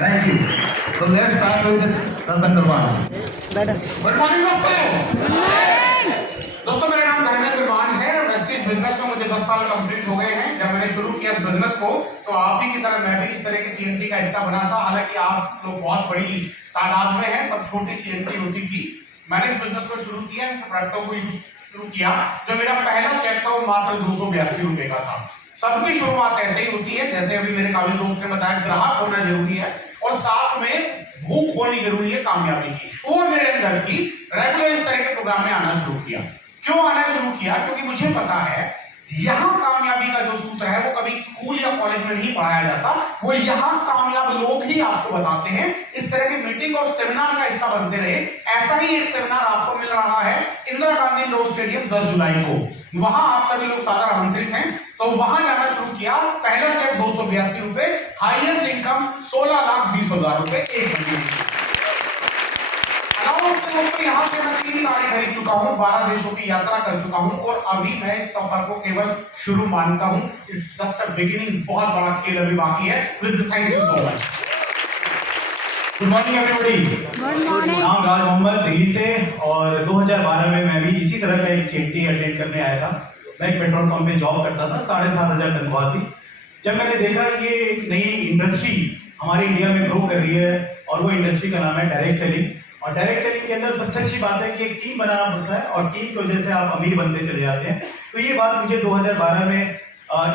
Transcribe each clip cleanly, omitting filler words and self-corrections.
Thank you. So let's start with Dharmendra Maan. Good morning दोस्तों मेरा नाम धर्मेंद्र मान है। वेस्टेज बिजनेस में मुझे 10 साल कंप्लीट हो गए हैं। जब मैंने शुरू किया इस बिजनेस को तो आप ही की तरह मैं भी इस तरह की सीएनटी का हिस्सा बना था। हालांकि आप लोग बहुत बड़ी तादाद में हैं, पर छोटी सीएनटी होती थी। मैंने इस बिजनेस को शुरू किया, इन प्रोडक्टों को यूज शुरू किया। जो मेरा पहला चेक था वो मात्र 282 रुपए का था। सबकी शुरुआत ऐसे ही होती है, जैसे अभी मेरे काबिल दोस्त ने बताया, ग्राहक होना जरूरी है और साथ में भूख होनी जरूरी है कामयाबी की। वो मेरे अंदर थी। रेगुलर इस तरह के प्रोग्राम में आना शुरू किया। क्यों आना शुरू किया? क्योंकि मुझे पता है यहाँ कामयाबी का जो सूत्र है वो कभी स्कूल या कॉलेज में नहीं पढ़ाया जाता, वो यहाँ कामयाब लोग ही आपको बताते हैं। इस तरह की मीटिंग और सेमिनार का हिस्सा बनते रहे। ऐसा ही एक सेमिनार आपको मिल रहा है इंदिरा गांधी इंडोर स्टेडियम 10 जुलाई को। वहां आप सभी लोग सादर आमंत्रित हैं। तो वहां जाना शुरू किया। पहला चेक 282 रुपए, हाईएस्ट इनकम 16,20,000 रुपए एक महीने। यहाँ से मैं 3 गाड़ी खरीद चुका हूँ, 12 देशों की यात्रा कर चुका हूँ और अभी मैं इस सफर को केवल शुरू मानता हूँ। It's just a beginning. बहुत बड़ा खेल अभी बाकी है। Thank you so much. Good morning everybody. Good morning. नाम राज मोहम्मद, दिल्ली से। और 2012 में मैं भी इसी तरह का एक सीएनटी अटेंड करने आया था। मैं एक पेट्रोल पंप में जॉब करता था, 7,500 तनख्वाह थी। जब मैंने देखा ये एक नई इंडस्ट्री हमारे इंडिया में ग्रो कर रही है और वो इंडस्ट्री का नाम है डायरेक्ट सेलिंग। और डायरेक्ट सेलिंग के अंदर सबसे अच्छी बात है कि एक टीम बनाना पड़ता है और टीम की वजह से आप अमीर बनते चले जाते हैं। तो ये बात मुझे 2012 में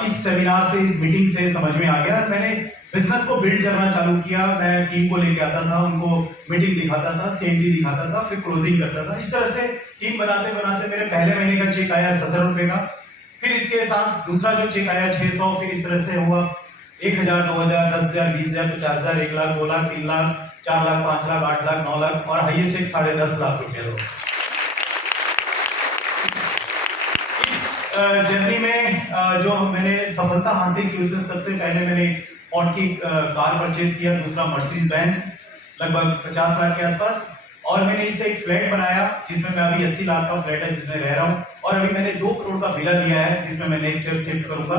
इस सेमिनार से, इस मीटिंग से समझ में आ गया। मैंने बिजनेस को बिल्ड करना चालू किया। मैं टीम को लेके आता था, उनको मीटिंग दिखाता था, सीएनटी दिखाता था, फिर क्लोजिंग करता था। इस तरह से टीम बनाते बनाते मेरे पहले महीने का चेक आया 17 रुपए का। फिर इसके साथ दूसरा जो चेक आया 600। फिर इस तरह से हुआ 1,000, 2,000, 10,000, 20,000, 50,000, 1 लाख, 2 लाख, 3 लाख, 4 लाख, 5 लाख, 8 लाख, 9 लाख और हाईएस्ट एक 10.5 लाख रुपए। इस जर्नी में जो मैंने सफलता हासिल की उसमें सबसे पहले मैंने फोर्ड की कार परचेज किया, दूसरा मर्सिडीज बेंज लगभग 50 लाख के आसपास। और मैंने इससे एक फ्लैट बनाया जिसमें मैं अभी 80 लाख का फ्लैट है जिसमें रह रहा हूँ। और अभी मैंने 2 करोड़ का विला दिया है जिसमें मैं नेक्स्ट ईयर शिफ्ट करूंगा।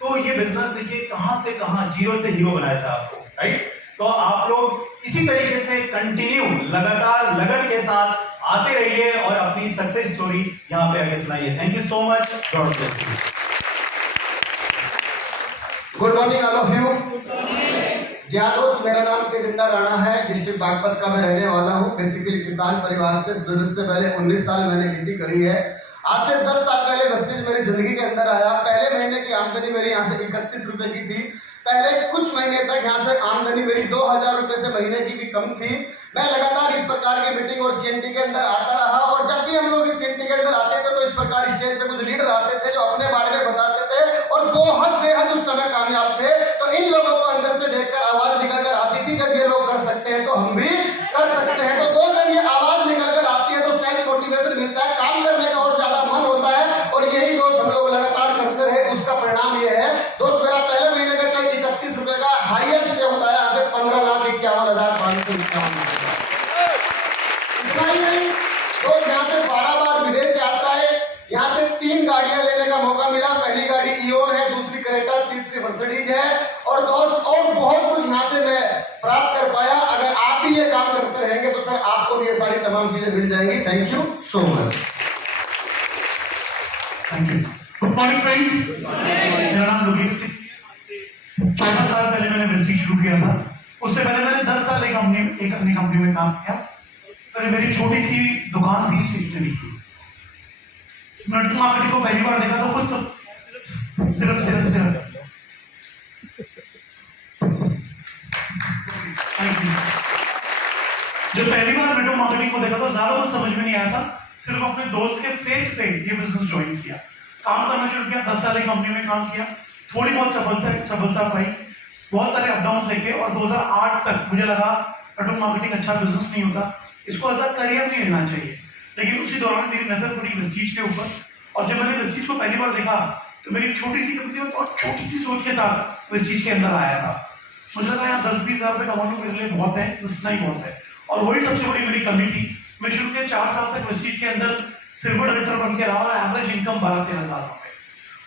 तो ये बिजनेस देखिए कहां से कहां, जीरो से हीरो बनाया था आपको, राइट? तो आप लोग इसी तरीके से कंटिन्यू लगातार लगन के साथ आते रहिए और अपनी सक्सेस स्टोरी यहां पे आके सुनाइए। Thank you so much. God bless you. Good morning all of you. जी हाँ दोस्त, मेरा नाम तेजिंदर राणा है। डिस्ट्रिक्ट बागपत का मैं रहने वाला हूँ। बेसिकली किसान परिवार से। इस बिजनेस से पहले 19 साल मैंने खेती करी है। आज से 10 साल पहले वेस्टेज मेरी जिंदगी के अंदर आया। पहले महीने की आमदनी मेरी यहाँ से 31 रुपए की थी। पहले कुछ महीने तक यहाँ से आमदनी मेरी 2,000 रुपए से महीने की भी कम थी। मैं लगातार इस प्रकार की मीटिंग और सीएनटी के अंदर आता रहा और जब भी हम लोग इस सीएनटी के अंदर आते थे तो इस प्रकार स्टेज पे कुछ लीडर आते थे जो अपने बारे में बताते थे और बहुत बेहद उस समय कामयाब थे। तो इन लोगों को अंदर से देखकर आवाज निकल कर आती थी, जब ये लोग कर सकते हैं तो हम भी कर सकते हैं। तो जब ये आवाज निकल कर आती है तो सेल्फ मोटिवेशन मिलता है, काम करने का और ज्यादा मन होता है। और यही दोस्त हम लोग लगातार करते रहे, उसका परिणाम ये है दोस्त। मेरा पहले महीने का चेक 31 रुपए का, हाईएस्ट जो होता है यहाँ से 15,51,551। इतना ही नहीं दोस्त, यहाँ से 12 बार विदेश यात्रा है। यहाँ से 3 गाड़ियां लेने का मौका मिला। पहली गाड़ी इओन है, दूसरी क्रेटा, तीसरी मर्सिडीज है। और दोस्त और बहुत कुछ यहाँ से मैं प्राप्त कर पाया। अगर आप भी ये काम करते रहेंगे तो सर आपको भी ये सारी तमाम चीजें मिल जाएंगी। Thank you so much. Thank you. Good morning friends. मेरा नाम लोकेश सिंह। 14 साल पहले मैंने बिजनेस शुरू किया था। उससे पहले मैंने 10 साल एक अपनी कंपनी में काम किया। पहले मेरी छोटी सी दुकान थी स्टेशनरी की। नेटवर्क मार्केटिंग को पहली बार देखा तो कुछ सिर्फ जब पहली बार नेटवर्क मार्केटिंग को देखा तो ज्यादा कुछ समझ में नहीं आया था। सिर्फ अपने दोस्त के फेक पे ये बिजनेस ज्वाइन किया, काम करना शुरू किया। 10 साल एक कंपनी में काम किया, थोड़ी बहुत सफलता पाई, बहुत सारे अपडाउन देखे। और 2008 तक मुझे लगा नेटवर्क मार्केटिंग अच्छा बिजनेस नहीं होता, इसको ऐसा करियर नहीं लेना चाहिए। लेकिन उसी दौरान मेरी नजर पड़ी वेस्टीज के ऊपर। और जब मैंने वेस्टीज को पहली बार देखा तो मेरी छोटी सी कंपनी में बहुत छोटी सी सोच के साथ वेस्टीज के अंदर आया था। मुझे लगा यार 10-20 हजार रुपए कमाना मेरे लिए बहुत है, इतना ही बहुत है। और वही सबसे बड़ी मेरी कमी थी। मैं शुरू के 4 साल तक वेस्टीज के अंदर सिल्वर डायरेक्टर बन के रहा और एवरेज इनकम 12-13 हजार रुपए।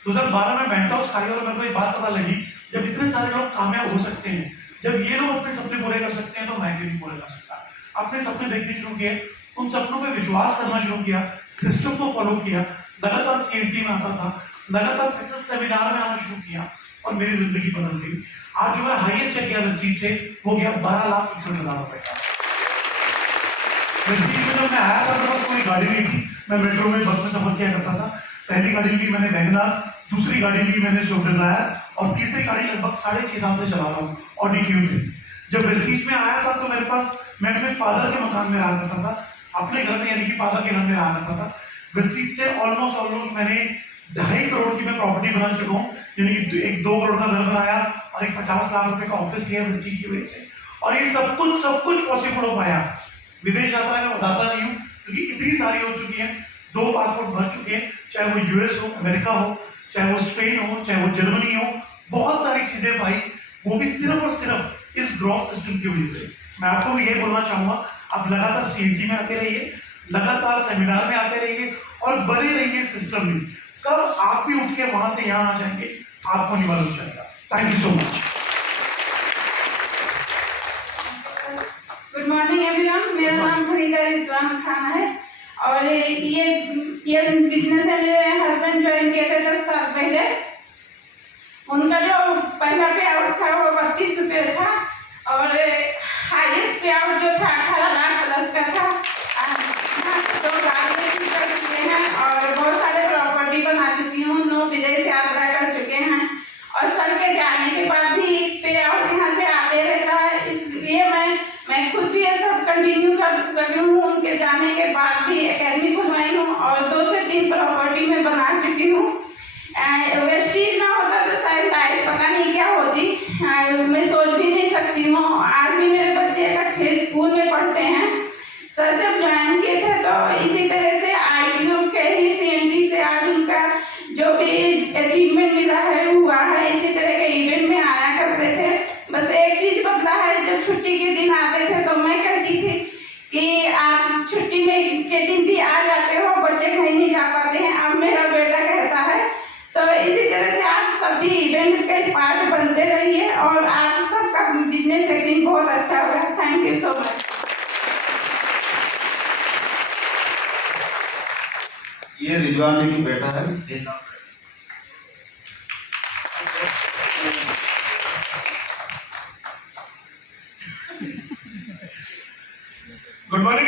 2012 में बैंक हाउस खाई और मेरे को एक बात पता लगी, जब इतने सारे लोग कामयाब हो सकते हैं जब ये लोग अपने सपने पूरे कर सकते हैं तो मैं क्यों नहीं पूरे कर सकता। अपने सपने देखने शुरू किए, उन सपनों पे विश्वास करना शुरू किया, सिस्टम को फॉलो किया, लगातार सीएनटी में आता था, लगातार सक्सेस सेमिनार में आना शुरू किया और मेरी जिंदगी बदल गई। आज जो मेरा हाईएस्ट चेक गया वेस्टीज से वो गया 12,61,000 रुपए का। वेस्टीज में जब मैं आया था तो बस कोई गाड़ी नहीं थी, मैं मेट्रो में बस में सफर किया करता था। पहली गाड़ी ली मैंने वैगनआर, दूसरी गाड़ी ली मैंने स्विफ्ट डिजायर और तीसरी गाड़ी लगभग 6.5 साल से चला रहा हूँ, ऑडी Q3। जब वेस्टीज में आया था तो मेरे पास, मैं अपने फादर के मकान में रहा करता था, अपने घर में यानी कि फादर के घर में रहा करता था। वेस्टीज से ऑलमोस्ट मैंने 2.5 करोड़ की मैं प्रॉपर्टी बना चुका हूँ, यानी कि एक 2 करोड़ का घर बनाया और एक 50 लाख रुपए का ऑफिस लिया वेस्टीज की वजह से। और ये सब कुछ पॉसिबल हो पाया। विदेश यात्रा मैं बताता नहीं हूँ क्योंकि इतनी सारी हो चुकी है, 2 पासपोर्ट भर चुके हैं, चाहे वो यूएस हो, अमेरिका हो, चाहे वो स्पेन हो, चाहे वो जर्मनी हो, बहुत सारी चीजें भाई, वो भी सिर्फ और सिर्फ इस ग्रॉस सिस्टम की वजह से। मैं आपको भी ये बोलना चाहूंगा, आप लगातार सीएनटी में आते रहिए, लगातार सेमिनार में आते रहिए और बने रहिए सिस्टम में। कब आप भी उठ के वहां से यहाँ आ जाएंगे आपको नहीं मालूम चलेगा। Thank you so much. Good morning everyone, मेरा नाम फरीदा रिजवान खान है और ये बिजनेस है मेरे हस्बैंड ज्वाइन किए थे 10 साल पहले। उनका जो पहला पे आउट था वो 32 रुपये था और हाईएस्ट पे आउट जो था 18 लाख प्लस का था। तो गाड़ी कर चुके हैं और बहुत सारे प्रॉपर्टी बना चुकी हूँ, 9 विदेश यात्रा कर चुके हैं और सर के जाने के बाद भी पे आउट यहाँ से आते रहता है। इसलिए मैं खुद भी ये सब कंटिन्यू कर रही हूँ। उनके जाने के बाद भी एकेडमी खुलवाई हूँ और 2 से 3 प्रॉपर्टी में बना चुकी हूँ। वेस्टीज ना होता तो शायद लाइफ पता नहीं क्या होती, मैं सोच भी नहीं सकती हूँ। आज भी मेरे बच्चे एक अच्छे स्कूल में पढ़ते हैं। सर जब ज्वाइन किए थे तो इसी तरह से ITO के ही CNT से आज उनका जो भी अचीवमेंट मिला है हुआ है। इसी तरह के इवेंट में आया करते थे। बस एक चीज बदला है, जब छुट्टी के दिन आते थे तो मैं कहती थी कि आप छुट्टी में के दिन भी आ जाते हो, बच्चे कहीं नहीं जा पाते हैं। अब मेरा बेटा कहता है तो इसी तरह से आप सभी इवेंट के पार्ट बनते रहिए और आप सबका बिजनेस एक दिन बहुत अच्छा होगा। Thank you so much. ये रिजवान जी की बेटा है। Good morning.